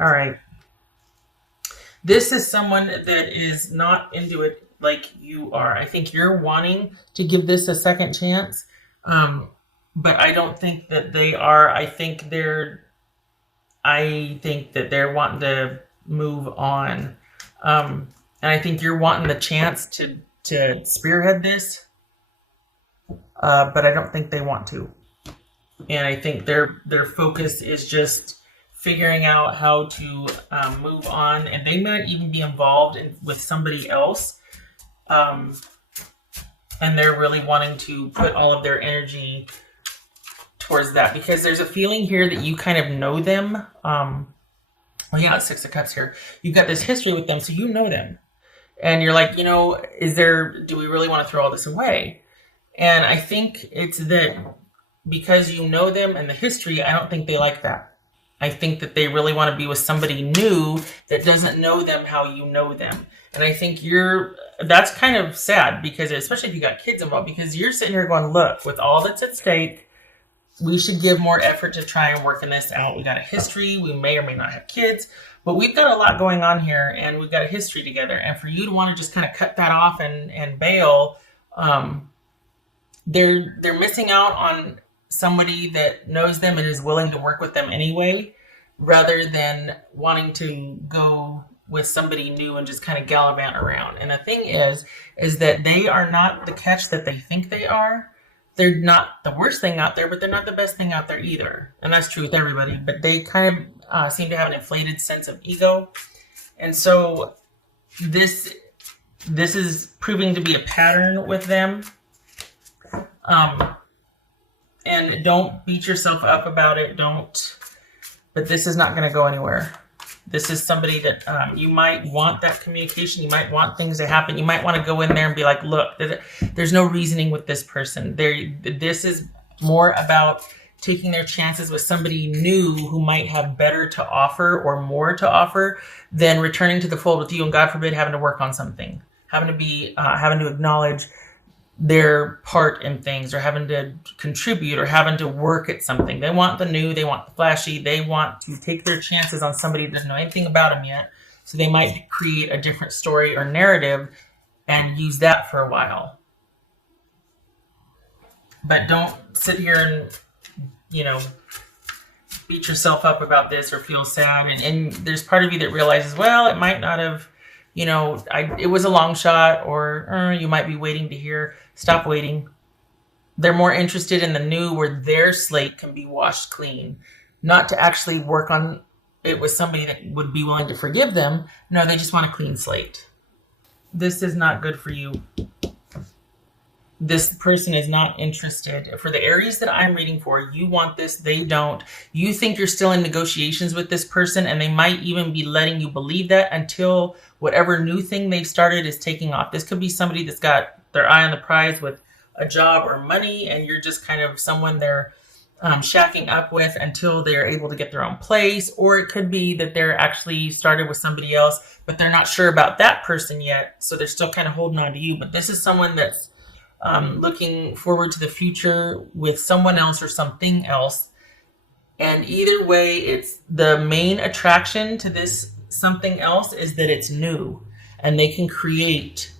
All right. This is someone that is not into it like you are. I think you're wanting to give this a second chance, um, but I don't think that they are. I think that they're wanting to move on, and I think you're wanting the chance to spearhead this, but I don't think they want to. And I think their focus is just figuring out how to move on, and they might even be involved with somebody else, um, and they're really wanting to put all of their energy towards that because there's a feeling here that you kind of know them. Well, yeah, it's Six of Cups here. You've got this history with them, so you know them, and you're like, do we really want to throw all this away? And I think it's that because you know them and the history, I don't think they like that. I think that they really want to be with somebody new that doesn't know them how you know them. And I think that's kind of sad because, especially if you got kids involved, because you're sitting here going, look, with all that's at stake, we should give more effort to try and working this out. We got a history. We may or may not have kids, but we've got a lot going on here and we've got a history together. And for you to want to just kind of cut that off and bail, they're missing out on somebody that knows them and is willing to work with them anyway, rather than wanting to go with somebody new and just kind of gallivant around. And the thing is that they are not the catch that they think they are. They're not the worst thing out there, but they're not the best thing out there either. And that's true with everybody. But they kind of seem to have an inflated sense of ego. And so this is proving to be a pattern with them. And don't beat yourself up about it. But this is not going to go anywhere. This is somebody that you might want that communication. You might want things to happen. You might want to go in there and be like, look, there's no reasoning with this person. This is more about taking their chances with somebody new who might have better to offer or more to offer than returning to the fold with you and, God forbid, having to work on something, having to acknowledge their part in things or having to contribute or having to work at something. They want the new, they want the flashy, they want to take their chances on somebody that doesn't know anything about them yet. So they might create a different story or narrative and use that for a while. But don't sit here and, beat yourself up about this or feel sad. And there's part of you that realizes, well, it might not have, it was a long shot, or you might be waiting to hear. Stop waiting. They're more interested in the new where their slate can be washed clean, not to actually work on it with somebody that would be willing to forgive them. No, they just want a clean slate. This is not good for you. This person is not interested. For the Aries that I'm reading for, you want this, they don't. You think you're still in negotiations with this person, and they might even be letting you believe that until whatever new thing they've started is taking off. This could be somebody that's got their eye on the prize with a job or money, and you're just kind of someone they're shacking up with until they're able to get their own place. Or it could be that they're actually started with somebody else, but they're not sure about that person yet, so they're still kind of holding on to you. But this is someone that's looking forward to the future with someone else or something else. And either way, it's the main attraction to this something else is that it's new and they can create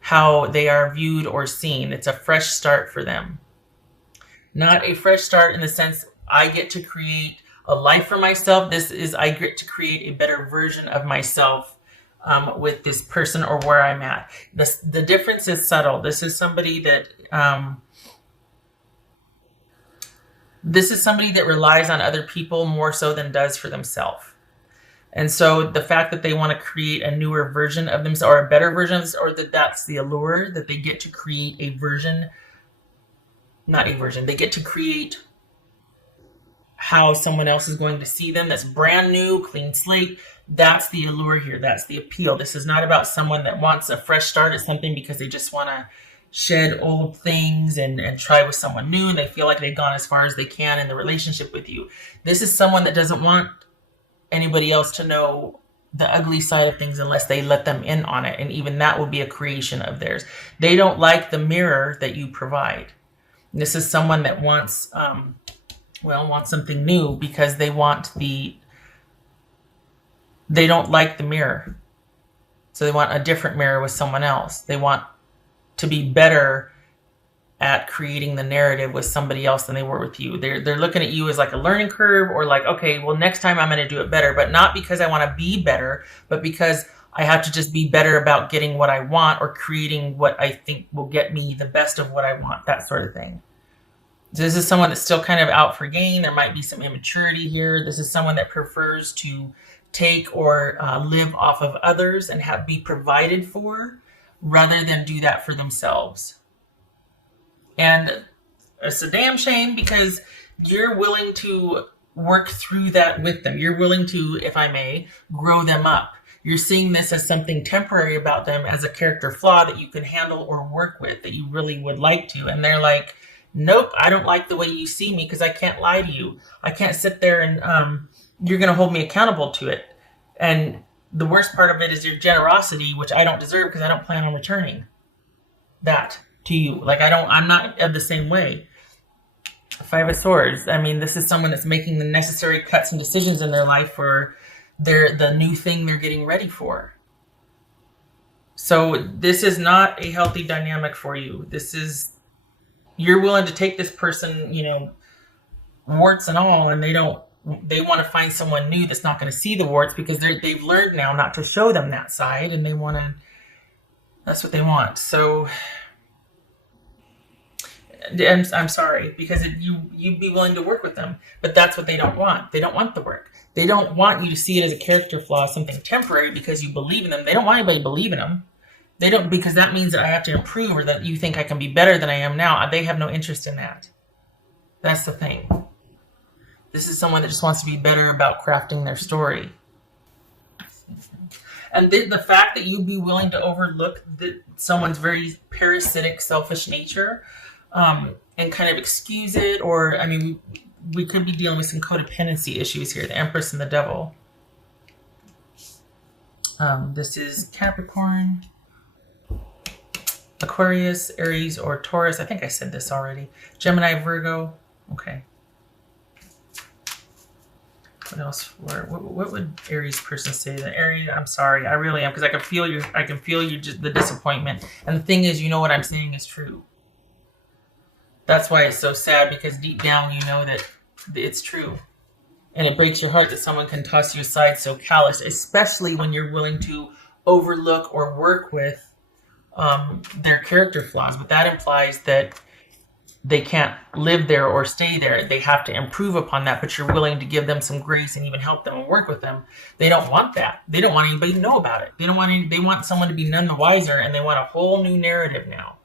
how they are viewed or seen. It's a fresh start for them. Not a fresh start in the sense I get to create a life for myself. This is I get to create a better version of myself with this person or where I'm at. The difference is subtle. This is somebody that relies on other people more so than does for themselves. And so the fact that they want to create a newer version of themselves or a better version of themselves, or that's the allure, that they get to create a version, not a version, they get to create how someone else is going to see them that's brand new, clean slate. That's the allure here. That's the appeal. This is not about someone that wants a fresh start at something because they just want to shed old things and try with someone new. And they feel like they've gone as far as they can in the relationship with you. This is someone that doesn't want anybody else to know the ugly side of things unless they let them in on it. And even that will be a creation of theirs. They don't like the mirror that you provide. This is someone that wants something new because they want They don't like the mirror. So they want a different mirror with someone else. They want to be better at creating the narrative with somebody else than they were with you. They're looking at you as like a learning curve, or like, okay, well, next time I'm going to do it better, but not because I want to be better, but because I have to just be better about getting what I want or creating what I think will get me the best of what I want, that sort of thing. So this is someone that's still kind of out for gain. There might be some immaturity here. This is someone that prefers to take or live off of others and be provided for rather than do that for themselves. And it's a damn shame, because you're willing to work through that with them. You're willing to, if I may, grow them up. You're seeing this as something temporary about them, as a character flaw that you can handle or work with, that you really would like to. And they're like, nope, I don't like the way you see me, because I can't lie to you. I can't sit there and you're going to hold me accountable to it. And the worst part of it is your generosity, which I don't deserve, because I don't plan on returning that to you. Like, I'm not of the same way. Five of Swords. I mean, this is someone that's making the necessary cuts and decisions in their life for the new thing they're getting ready for. So this is not a healthy dynamic for you. You're willing to take this person, warts and all, and they want to find someone new that's not going to see the warts, because they've learned now not to show them that side, and that's what they want. So I'm sorry, because you'd be willing to work with them, but that's what they don't want. They don't want the work. They don't want you to see it as a character flaw, something temporary, because you believe in them. They don't want anybody to believe in them. They don't, because that means that I have to improve, or that you think I can be better than I am now. They have no interest in that. That's the thing. This is someone that just wants to be better about crafting their story. And the fact that you'd be willing to overlook someone's very parasitic, selfish nature, and kind of excuse it, or, I mean, we could be dealing with some codependency issues here, the Empress and the Devil. This is Capricorn, Aquarius, Aries, or Taurus. I think I said this already. Gemini, Virgo. Okay. What else? What would Aries person say? The Aries, I'm sorry, I really am, because I can feel just the disappointment. And the thing is, what I'm saying is true. That's why it's so sad, because deep down you know that it's true. And it breaks your heart that someone can toss you aside so callous, especially when you're willing to overlook or work with their character flaws. But that implies that they can't live there or stay there. They have to improve upon that, but you're willing to give them some grace and even help them and work with them. They don't want that. They don't want anybody to know about it. They want someone to be none the wiser, and they want a whole new narrative now.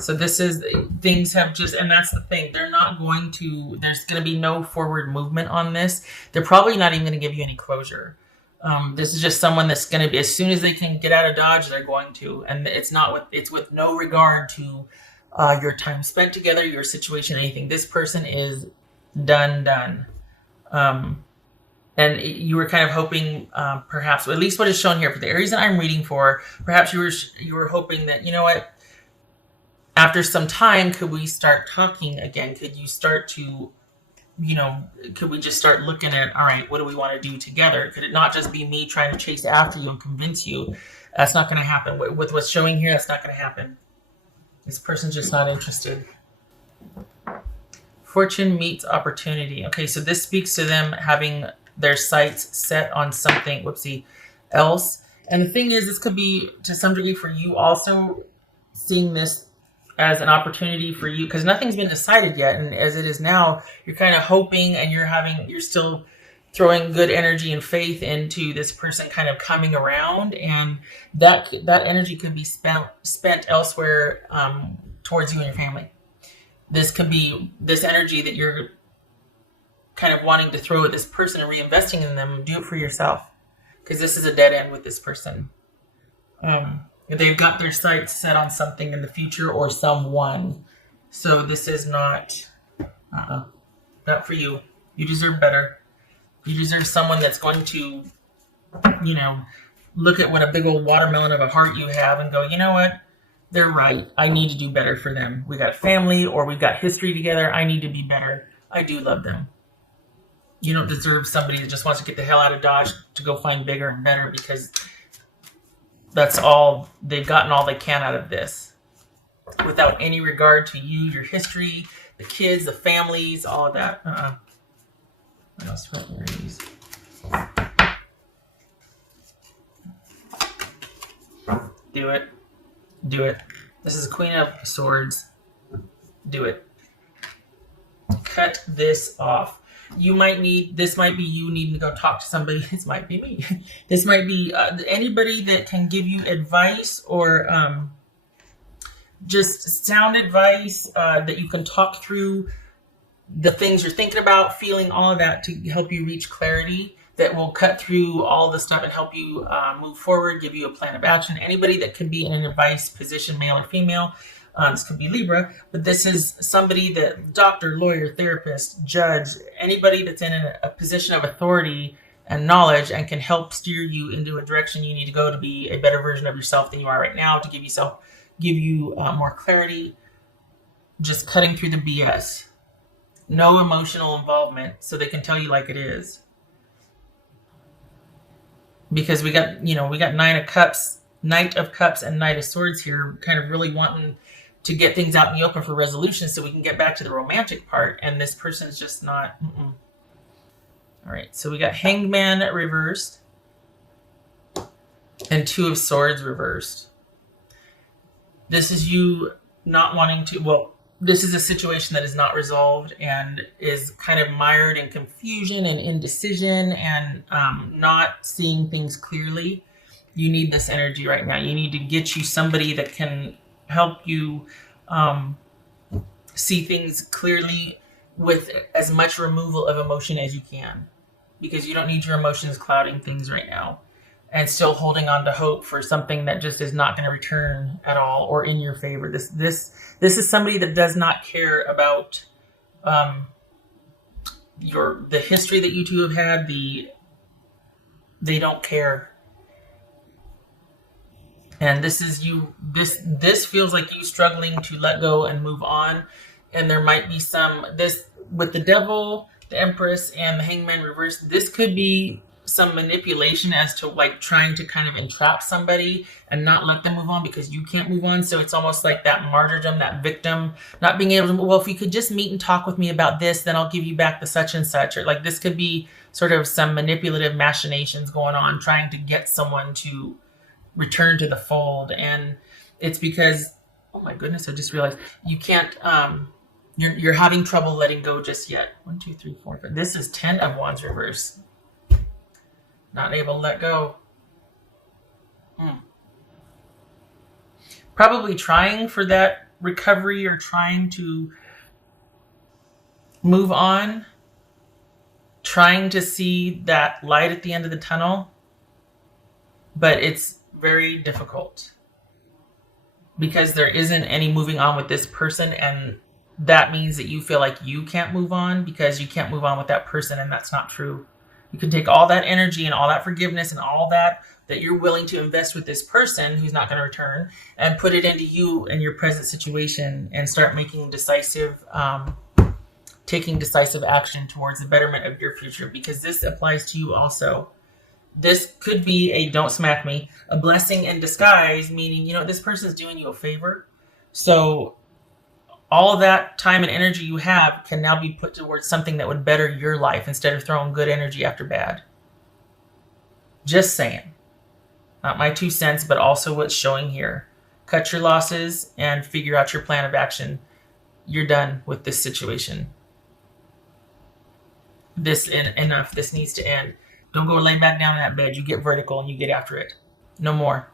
So things have just, and that's the thing, there's going to be no forward movement on this. They're probably not even going to give you any closure. This is just someone that's going to be, as soon as they can get out of Dodge, they're going to, and it's with no regard to your time spent together, your situation, anything. This person is done. And you were kind of hoping, perhaps, at least what is shown here for the Aries that I'm reading for, perhaps you were hoping that, what, after some time, could we start talking again? Could you start to, could we just start looking at, all right, what do we want to do together? Could it not just be me trying to chase after you and convince you? That's not going to happen. With what's showing here, that's not going to happen. This person's just not interested. Fortune meets opportunity. Okay, so this speaks to them having their sights set on something, else. And the thing is, this could be, to some degree, for you also seeing this as an opportunity for you, because nothing's been decided yet. And as it is now, you're kind of hoping, and you're still throwing good energy and faith into this person kind of coming around, and that energy could be spent elsewhere, towards you and your family. This could be this energy that you're kind of wanting to throw at this person and reinvesting in them. Do it for yourself, because this is a dead end with this person. They've got their sights set on something in the future or someone. So this is not for you. You deserve better. You deserve someone that's going to, look at what a big old watermelon of a heart you have and go, you know what? They're right. I need to do better for them. We got family, or we've got history together. I need to be better. I do love them. You don't deserve somebody that just wants to get the hell out of Dodge to go find bigger and better, because that's all they've gotten, all they can out of this, without any regard to you, your history, the kids, the families, all of that. What else for Aries? Do it. Do it. This is a Queen of Swords. Do it. Cut this off. You might need, this might be you needing to go talk to somebody. This might be me. This might be anybody that can give you advice, or just sound advice that you can talk through the things you're thinking about, feeling, all of that, to help you reach clarity, that will cut through all the stuff and help you move forward, give you a plan of action. Anybody that can be in an advice position, male or female. This could be Libra, but this is somebody that, doctor, lawyer, therapist, judge, anybody that's in a position of authority and knowledge and can help steer you into a direction you need to go to be a better version of yourself than you are right now, to give you more clarity. Just cutting through the BS. No emotional involvement, so they can tell you like it is. Because we got Knight of Cups, and Knight of Swords here, kind of really wanting to get things out in the open for resolution so we can get back to the romantic part, and this person's just not. All right, so we got Hanged Man reversed and Two of Swords reversed. This is you not wanting to, well, this is a situation that is not resolved and is kind of mired in confusion and indecision and not seeing things clearly. You need this energy right now. You need to get you somebody that can help you see things clearly with as much removal of emotion as you can, because you don't need your emotions clouding things right now and still holding on to hope for something that just is not going to return at all or in your favor. This is somebody that does not care about the history that you two have had. They don't care. And this is you. This feels like you struggling to let go and move on. And there might be this with the Devil, the Empress, and the Hangman reverse. This could be some manipulation as to like trying to kind of entrap somebody and not let them move on because you can't move on. So it's almost like that martyrdom, that victim not being able to. Well, if you could just meet and talk with me about this, then I'll give you back the such and such. Or like this could be sort of some manipulative machinations going on, trying to get someone to return to the fold. And it's because, oh my goodness, I just realized you can't, you're having trouble letting go just yet. 1, 2, 3, 4, 5. This is 10 of Wands reverse. Not able to let go. Probably trying for that recovery or trying to move on. Trying to see that light at the end of the tunnel. But it's very difficult because there isn't any moving on with this person, and that means that you feel like you can't move on because you can't move on with that person, and that's not true. You can take all that energy and all that forgiveness and all that you're willing to invest with this person who's not going to return and put it into you and your present situation and start making taking decisive action towards the betterment of your future, because this applies to you also. This could be a don't smack me, a blessing in disguise, meaning, this person's doing you a favor. So all of that time and energy you have can now be put towards something that would better your life instead of throwing good energy after bad. Just saying. Not my 2 cents, but also what's showing here. Cut your losses and figure out your plan of action. You're done with this situation. Enough. This needs to end. Don't go lay back down in that bed. You get vertical and you get after it. No more.